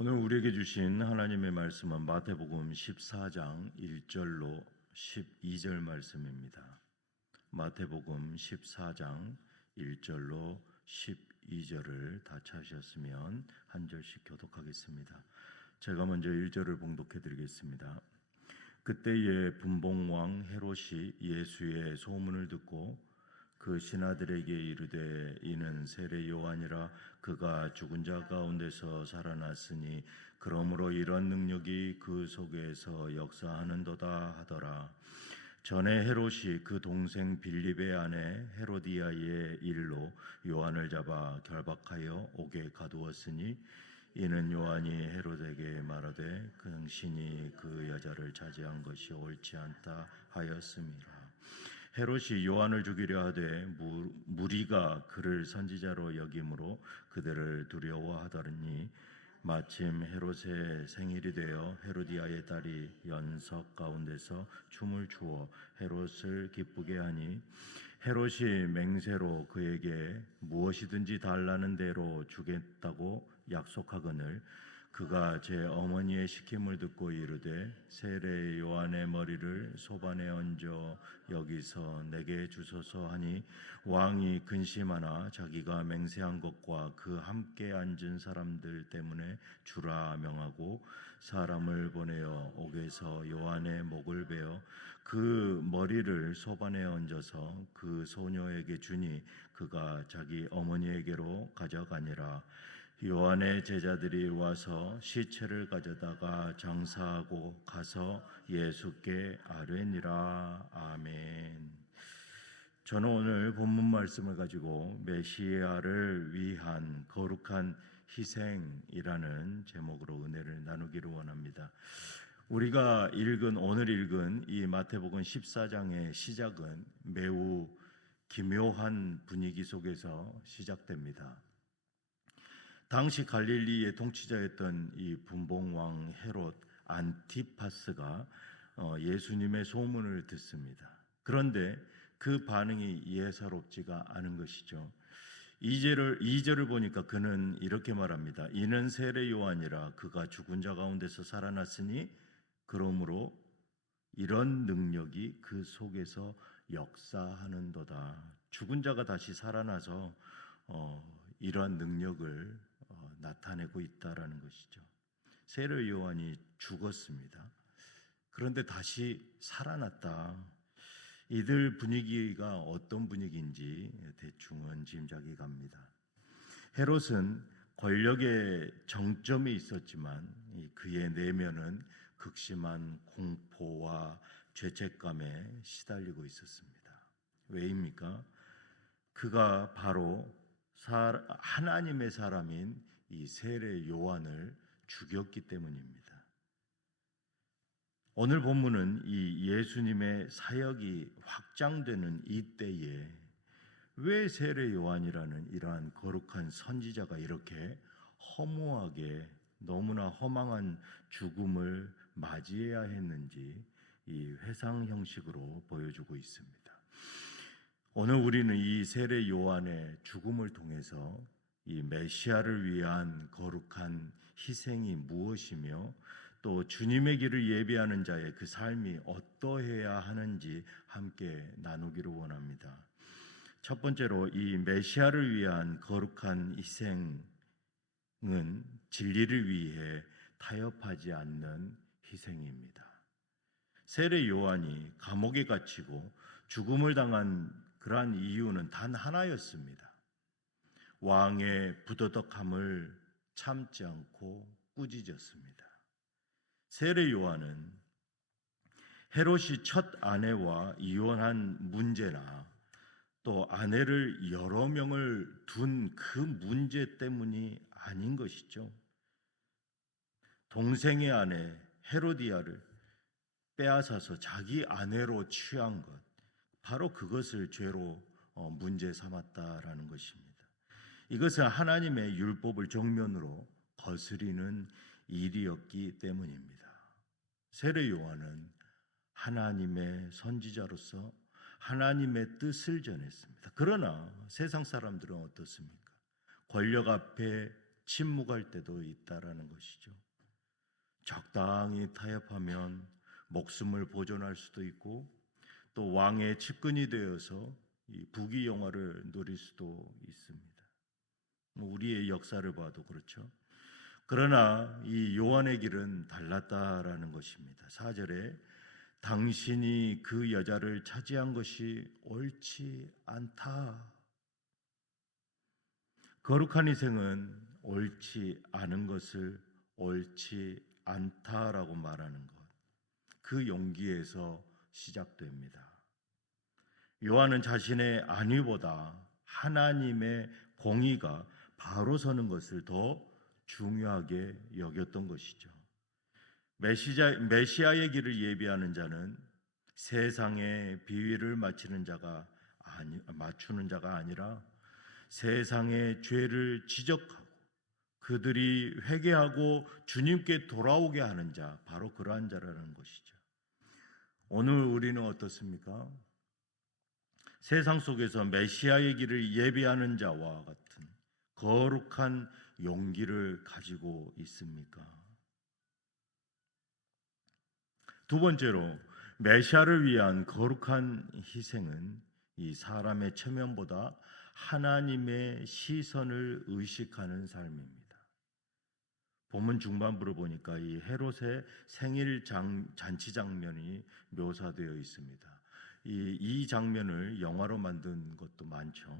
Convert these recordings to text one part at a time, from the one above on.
오늘 우리에게 주신 하나님의 말씀은 마태복음 14장 1절로 12절 말씀입니다. 마태복음 14장 1절로 12절을 다 찾으셨으면 한 절씩 교독하겠습니다. 제가 먼저 1절을 봉독해 드리겠습니다. 그때에 분봉왕 헤롯이 예수의 소문을 듣고 그 신하들에게 이르되 이는 세례 요한이라 그가 죽은 자 가운데서 살아났으니 그러므로 이런 능력이 그 속에서 역사하는도다 하더라. 전에 헤롯이 그 동생 빌립의 아내 헤로디아의 일로 요한을 잡아 결박하여 옥에 가두었으니 이는 요한이 헤롯에게 말하되 당신이 그 여자를 차지한 것이 옳지 않다 하였음이라. 헤롯이 요한을 죽이려 하되 무리가 그를 선지자로 여김으로 그들을 두려워하더니 마침 헤롯의 생일이 되어 헤로디아의 딸이 연석 가운데서 춤을 추어 헤롯을 기쁘게 하니 헤롯이 맹세로 그에게 무엇이든지 달라는 대로 주겠다고 약속하거늘 그가 제 어머니의 시킴을 듣고 이르되 세례 요한의 머리를 소반에 얹어 여기서 내게 주소서 하니 왕이 근심하나 자기가 맹세한 것과 그 함께 앉은 사람들 때문에 주라 명하고 사람을 보내어 옥에서 요한의 목을 베어 그 머리를 소반에 얹어서 그 소녀에게 주니 그가 자기 어머니에게로 가져가니라. 요한의 제자들이 와서 시체를 가져다가 장사하고 가서 예수께 아뢰니라. 아멘. 저는 오늘 본문 말씀을 가지고 메시아를 위한 거룩한 희생이라는 제목으로 은혜를 나누기를 원합니다. 우리가 오늘 읽은 이 마태복음 14장의 시작은 매우 기묘한 분위기 속에서 시작됩니다. 당시 갈릴리의 통치자였던 이 분봉왕 헤롯 안티파스가 예수님의 소문을 듣습니다. 그런데 그 반응이 예사롭지가 않은 것이죠. 2절을 보니까 그는 이렇게 말합니다. 이는 세례 요한이라 그가 죽은 자 가운데서 살아났으니 그러므로 이런 능력이 그 속에서 역사하는도다. 죽은 자가 다시 살아나서 이러한 능력을 나타내고 있다라는 것이죠. 세례 요한이 죽었습니다. 그런데 다시 살아났다. 이들 분위기가 어떤 분위기인지 대충은 짐작이 갑니다. 헤롯은 권력의 정점에 있었지만 그의 내면은 극심한 공포와 죄책감에 시달리고 있었습니다. 왜입니까? 그가 바로 하나님의 사람인 이 세례 요한을 죽였기 때문입니다. 오늘 본문은 이 예수님의 사역이 확장되는 이때에 왜 세례 요한이라는 이러한 거룩한 선지자가 이렇게 허무하게 너무나 허망한 죽음을 맞이해야 했는지 이 회상 형식으로 보여주고 있습니다. 오늘 우리는 이 세례 요한의 죽음을 통해서 이 메시아를 위한 거룩한 희생이 무엇이며 또 주님의 길을 예비하는 자의 그 삶이 어떠해야 하는지 함께 나누기를 원합니다. 첫 번째로 이 메시아를 위한 거룩한 희생은 진리를 위해 타협하지 않는 희생입니다. 세례 요한이 감옥에 갇히고 죽음을 당한 그러한 이유는 단 하나였습니다. 왕의 부도덕함을 참지 않고 꾸짖었습니다. 세례 요한은 헤롯이 첫 아내와 이혼한 문제나 또 아내를 여러 명을 둔 그 문제 때문이 아닌 것이죠. 동생의 아내 헤로디아를 빼앗아서 자기 아내로 취한 것, 바로 그것을 죄로 문제 삼았다라는 것입니다. 이것은 하나님의 율법을 정면으로 거스리는 일이었기 때문입니다. 세례 요한은 하나님의 선지자로서 하나님의 뜻을 전했습니다. 그러나 세상 사람들은 어떻습니까? 권력 앞에 침묵할 때도 있다라는 것이죠. 적당히 타협하면 목숨을 보존할 수도 있고 또 왕의 측근이 되어서 이 부귀 영화를 누릴 수도 있습니다. 우리의 역사를 봐도 그렇죠. 그러나 이 요한의 길은 달랐다라는 것입니다. 4절에 당신이 그 여자를 차지한 것이 옳지 않다. 거룩한 희생은 옳지 않은 것을 옳지 않다라고 말하는 것. 그 용기에서 시작됩니다. 요한은 자신의 안위보다 하나님의 공의가 바로 서는 것을 더 중요하게 여겼던 것이죠. 메시아의 길을 예비하는 자는 세상의 비위를 맞추는 자가 아니라 세상의 죄를 지적하고 그들이 회개하고 주님께 돌아오게 하는 자, 바로 그러한 자라는 것이죠. 오늘 우리는 어떻습니까? 세상 속에서 메시아의 길을 예비하는 자와 같은 거룩한 용기를 가지고 있습니까? 두 번째로 메시아를 위한 거룩한 희생은 이 사람의 체면보다 하나님의 시선을 의식하는 삶입니다. 본문 중반부를 보니까 이 헤롯의 생일 잔치 장면이 묘사되어 있습니다. 이 장면을 영화로 만든 것도 많죠.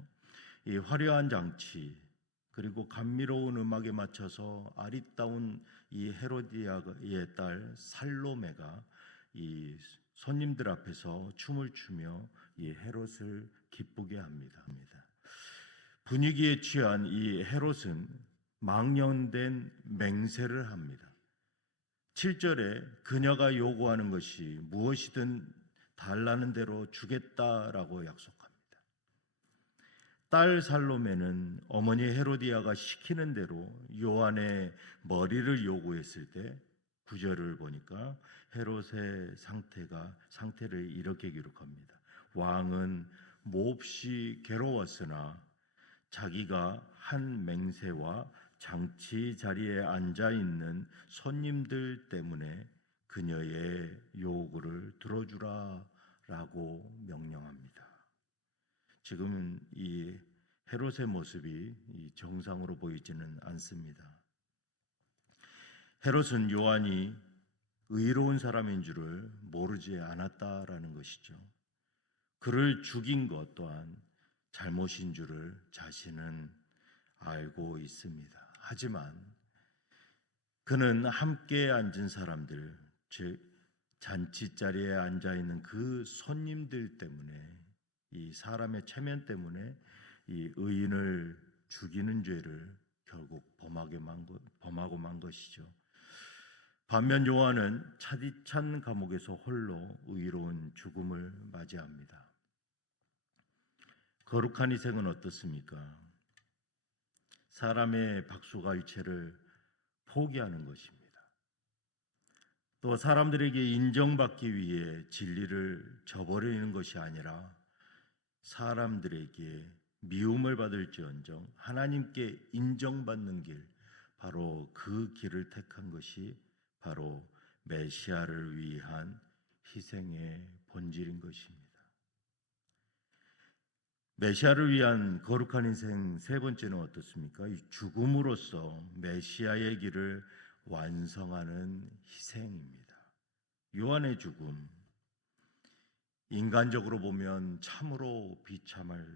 이 화려한 장치 그리고 감미로운 음악에 맞춰서 아리따운 이 헤로디아의 딸 살로메가 이 손님들 앞에서 춤을 추며 이 헤롯을 기쁘게 합니다. 분위기에 취한 이 헤롯은 망령된 맹세를 합니다. 7절에 그녀가 요구하는 것이 무엇이든 달라는 대로 주겠다라고 약속합니다. 딸 살로메는 어머니 헤로디아가 시키는 대로 요한의 머리를 요구했을 때 9절을 보니까 헤롯의 상태를 이렇게 기록합니다. 왕은 몹시 괴로웠으나 자기가 한 맹세와 장치 자리에 앉아 있는 손님들 때문에 그녀의 요구를 들어주라라고 명령합니다. 지금은 이 헤롯의 모습이 정상으로 보이지는 않습니다. 헤롯은 요한이 의로운 사람인 줄을 모르지 않았다라는 것이죠. 그를 죽인 것 또한 잘못인 줄을 자신은 알고 있습니다. 하지만 그는 함께 앉은 사람들, 즉 잔치자리에 앉아 있는 그 손님들 때문에 이 사람의 체면 때문에 이 의인을 죽이는 죄를 결국 범하고 만 것이죠. 반면 요한은 차디찬 감옥에서 홀로 의로운 죽음을 맞이합니다. 거룩한 희생은 어떻습니까? 사람의 박수갈채를 포기하는 것입니다. 또 사람들에게 인정받기 위해 진리를 저버리는 것이 아니라 사람들에게 미움을 받을지언정 하나님께 인정받는 길, 바로 그 길을 택한 것이 바로 메시아를 위한 희생의 본질인 것입니다. 메시아를 위한 거룩한 인생 세 번째는 어떻습니까? 이 죽음으로써 메시아의 길을 완성하는 희생입니다. 요한의 죽음, 인간적으로 보면 참으로 비참할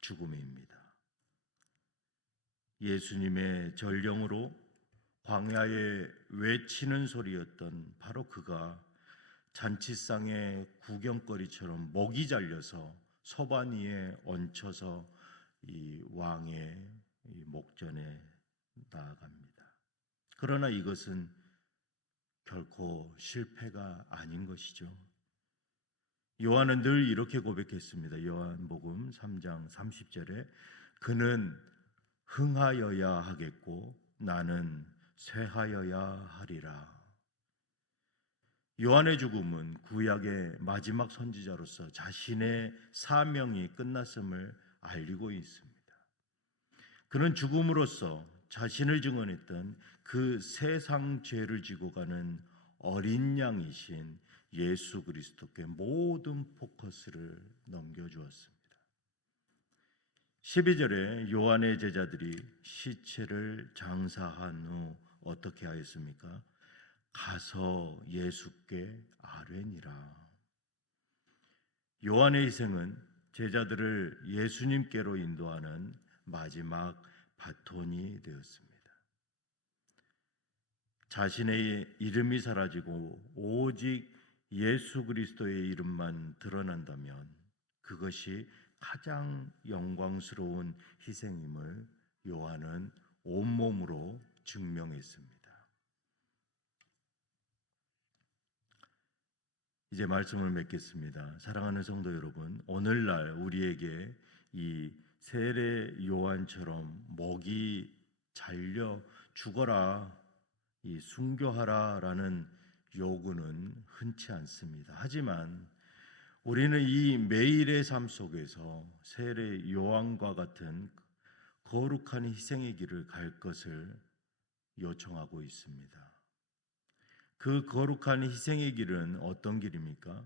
죽음입니다. 예수님의 전령으로 광야에 외치는 소리였던 바로 그가 잔치상의 구경거리처럼 목이 잘려서 소반 위에 얹혀서 이 왕의 목전에 나아갑니다. 그러나 이것은 결코 실패가 아닌 것이죠. 요한은 늘 이렇게 고백했습니다. 요한복음 3장 30절에 그는 흥하여야 하겠고 나는 쇠하여야 하리라. 요한의 죽음은 구약의 마지막 선지자로서 자신의 사명이 끝났음을 알리고 있습니다. 그는 죽음으로써 자신을 증언했던 그 세상 죄를 지고 가는 어린 양이신 예수 그리스도께 모든 포커스를 넘겨주었습니다. 12절에 요한의 제자들이 시체를 장사한 후 어떻게 하였습니까? 가서 예수께 아뢰니라. 요한의 희생은 제자들을 예수님께로 인도하는 마지막 바톤이 되었습니다. 자신의 이름이 사라지고 오직 예수 그리스도의 이름만 드러난다면 그것이 가장 영광스러운 희생임을 요한은 온몸으로 증명했습니다. 이제 말씀을 맺겠습니다. 사랑하는 성도 여러분, 오늘날 우리에게 이 세례 요한처럼 목이 잘려 죽어라, 이 순교하라라는 요구는 흔치 않습니다. 하지만 우리는 이 매일의 삶 속에서 세례 요한과 같은 거룩한 희생의 길을 갈 것을 요청하고 있습니다. 그 거룩한 희생의 길은 어떤 길입니까?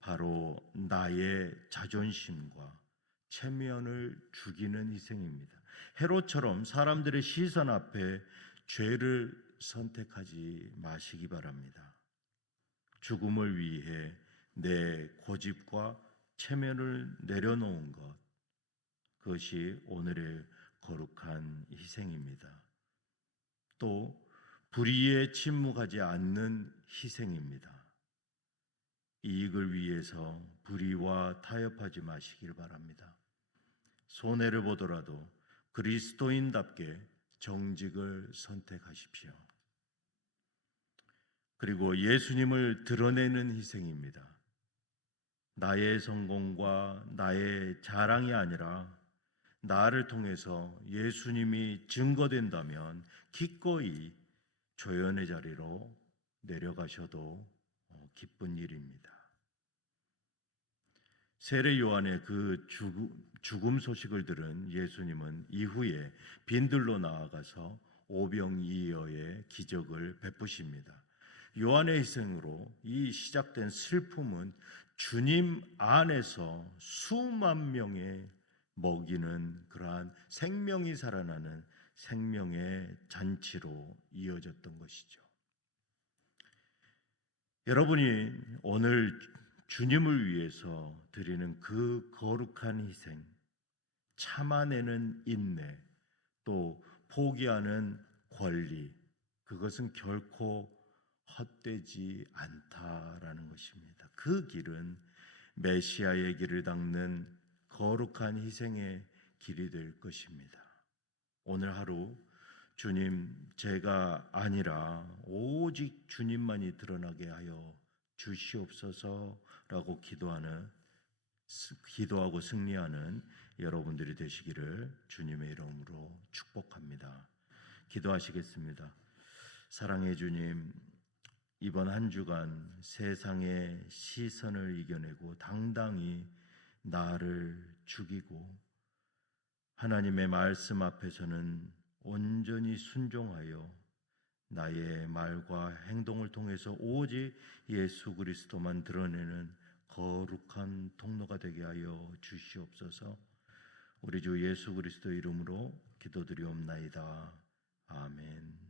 바로 나의 자존심과 체면을 죽이는 희생입니다. 헤롯처럼 사람들의 시선 앞에 죄를 선택하지 마시기 바랍니다. 죽음을 위해 내 고집과 체면을 내려놓은 것, 그것이 오늘의 거룩한 희생입니다. 또 불의에 침묵하지 않는 희생입니다. 이익을 위해서 불의와 타협하지 마시길 바랍니다. 손해를 보더라도 그리스도인답게 정직을 선택하십시오. 그리고 예수님을 드러내는 희생입니다. 나의 성공과 나의 자랑이 아니라 나를 통해서 예수님이 증거된다면 기꺼이 조연의 자리로 내려가셔도 기쁜 일입니다. 세례 요한의 그 죽음 소식을 들은 예수님은 이후에 빈들로 나아가서 오병이어의 기적을 베푸십니다. 요한의 희생으로 이 시작된 슬픔은 주님 안에서 수만 명의 먹이는 그러한 생명이 살아나는 생명의 잔치로 이어졌던 것이죠. 여러분이 오늘 주님을 위해서 드리는 그 거룩한 희생, 참아내는 인내, 또 포기하는 권리, 그것은 결코 헛되지 않다라는 것입니다. 그 길은 메시아의 길을 닦는 거룩한 희생의 길이 될 것입니다. 오늘 하루 주님, 제가 아니라 오직 주님만이 드러나게 하여 주시옵소서라고 기도하고 승리하는 여러분들이 되시기를 주님의 이름으로 축복합니다. 기도하시겠습니다. 사랑의 주님, 이번 한 주간 세상의 시선을 이겨내고 당당히 나를 죽이고 하나님의 말씀 앞에서는 온전히 순종하여 나의 말과 행동을 통해서 오직 예수 그리스도만 드러내는 거룩한 통로가 되게 하여 주시옵소서. 우리 주 예수 그리스도 이름으로 기도드리옵나이다. 아멘.